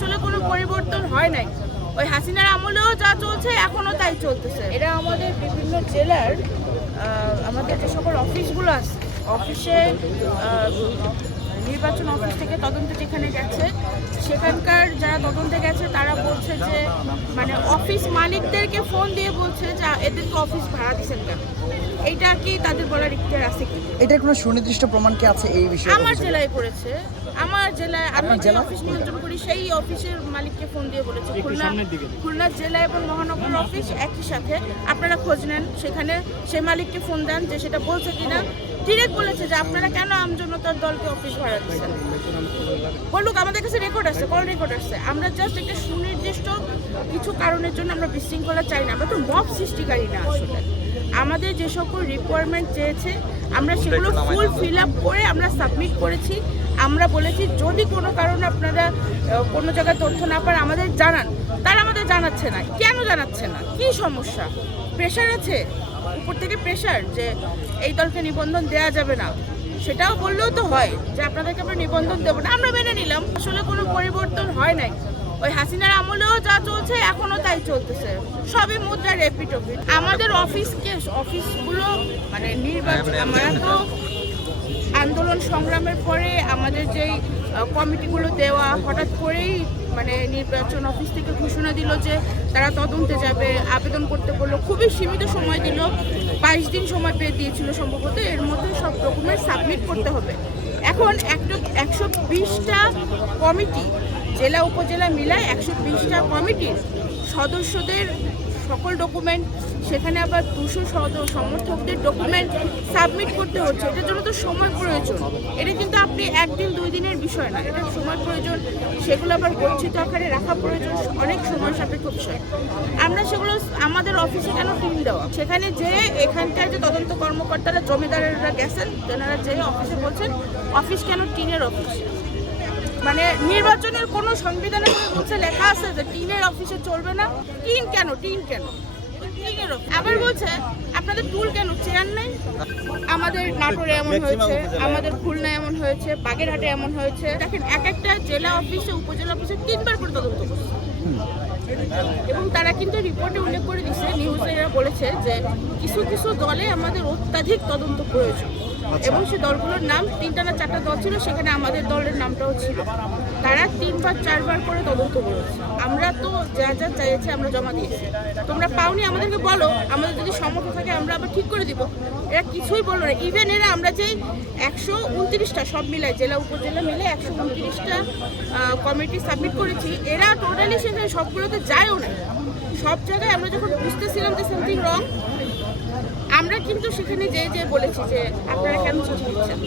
আসলে কোনো পরিবর্তন হয় নাই। ওই হাসিনার আমলেও যা চলছে এখনও তাই চলতেছে। এরা আমাদের বিভিন্ন জেলার আমাদের যে সকল অফিসগুলো আছে, অফিসে নির্বাচন অফিস থেকে তদন্ত যেখানে গেছে, সেখানকার যারা তদন্তে গেছে তারা বলছে যে মানে অফিস মালিকদেরকে ফোন দিয়ে বলছে যে এদেরকে অফিস ভাড়া দিচ্ছেন কেন। এইটা কি তাদের বলার ইখতিয়ার আছে কি? এটার কোনো সুনির্দিষ্ট প্রমাণ কি আছে এই বিষয়ে? আমার জেলায় পড়েছে, আমার জেলায় আমি যে অফিস নিয়ন্ত্রণ করি সেই অফিসের মালিককে ফোন দিয়ে বলেছে। খুলনা জেলা এবং মহানগর অফিস একই সাথে, আপনারা খোঁজ নেন, সেখানে সেই মালিককে ফোন দেন যে সেটা বলছে কিনা। ডিরেক্ট বলেছে যে আপনারা কেন আমজনতার দলকে অফিস ভাড়া দিচ্ছেন। বলুক, আমাদের কাছে রেকর্ড আছে, কল রেকর্ড আছে। আমরা জাস্ট একটা সুনির্দিষ্ট কিছু কারণের জন্য আমরা বিশৃঙ্খলা চাই না, আমরা তো মব সৃষ্টিকারী না। আসলে আমাদের যে সকল রিকোয়ারমেন্ট চেয়েছে আমরা সেগুলো ফুল ফিল আপ করে আমরা সাবমিট করেছি। আমরা বলেছি যদি কোনো কারণে আপনারা কোনো জায়গায় তথ্য না পান আমাদের জানান। তারা আমাদের জানাচ্ছে না। কেন জানাচ্ছে না? কি সমস্যা? প্রেশার আছে উপর থেকে, প্রেশার যে এই দলকে নিবন্ধন দেওয়া যাবে না, সেটাও বললেও তো হয় যে আপনাদেরকে আমরা নিবন্ধন দেবো না। আমরা মেনে নিলাম। আসলে কোনো পরিবর্তন হয় নাই। ওই হাসিনার আমলেও যা চলছে এখনও তাই চলতেছে। সবই মুদ্রা রেপিট ওপিট। আমাদের অফিসগুলো মানে নির্বাচন, আমরা তো আন্দোলন সংগ্রামের পরে আমাদের যেই কমিটিগুলো দেওয়া, হঠাৎ করেই মানে নির্বাচন অফিস থেকে ঘোষণা দিল যে তারা তদন্তে যাবে, আবেদন করতে বললো। খুবই সীমিত সময় দিল, 22 দিন সময় পেয়ে দিয়েছিল সম্ভবত। এর মধ্যে সব ডকুমেন্ট সাবমিট করতে হবে। এখন 120টা কমিটি, জেলা উপজেলা মিলায় 120টা কমিটির সদস্যদের সকল ডকুমেন্ট, সেখানে আবার 200 সমর্থকদের ডকুমেন্ট সাবমিট করতে হচ্ছে। এটার জন্য তো সময় প্রয়োজন। এটা কিন্তু আপনি একদিন 2 দিনের বিষয় না, এটা সময় প্রয়োজন। সেগুলো আবার গচ্ছিত আকারে রাখা প্রয়োজন, অনেক সময় সাপেক্ষ বিষয়। আমরা সেগুলো আমাদের অফিসে কেন টিম দেওয়া, সেখানে যে এখানকার যে তদন্ত কর্মকর্তারা জমিদারেরা গেছেন, তেনারা যে অফিসে বলছেন অফিস কেন টিনের অফিস। মানে নির্বাচনের কোনো সংবিধানে বলছে লেখা আছে যে টিনের অফিসে চলবে না। টিন কেন? আবার বলছে আপনাদের টুল কেন? চেয়ার নেই। আমাদের নাটোরে এমন হয়েছে, আমাদের খুলনা এমন হয়েছে, বাগেরহাটে এমন হয়েছে। দেখেন এক একটা জেলা অফিসে, উপজেলা অফিসে 3বার করে তদন্ত করছে। এবং তারা কিন্তু রিপোর্টে উল্লেখ করে দিচ্ছে, নিউজে এরা বলেছে যে কিছু কিছু দলে আমাদের অত্যাধিক তদন্ত প্রয়োজন। এবং সেই দলগুলোর নাম 3টা না 4টা দল ছিল, সেখানে আমাদের দলের নামটাও ছিল। তারা 3বার 4বার করে তদন্ত করেছে। আমরা তো যা যা চাইছে আমরা জমা দিয়েছি। তোমরা পাওনি, আমাদেরকে বলো, আমাদের যদি সম্মত থাকে আমরা আবার ঠিক করে দিব। এরা কিছুই বললো না। ইভেন এরা আমরা যেই 129টা সব মিলায়, জেলা উপজেলা মিলে 129টা কমিটি সাবমিট করেছি, এরা টোটালি সেখানে সবগুলোতে যায়ও না। সব জায়গায় আমরা যখন বুঝতেছিলাম যে সামথিং রং, আমরা কিন্তু সেখানে যে বলেছি যে আপনারা কেন চিঠি দিচ্ছেন।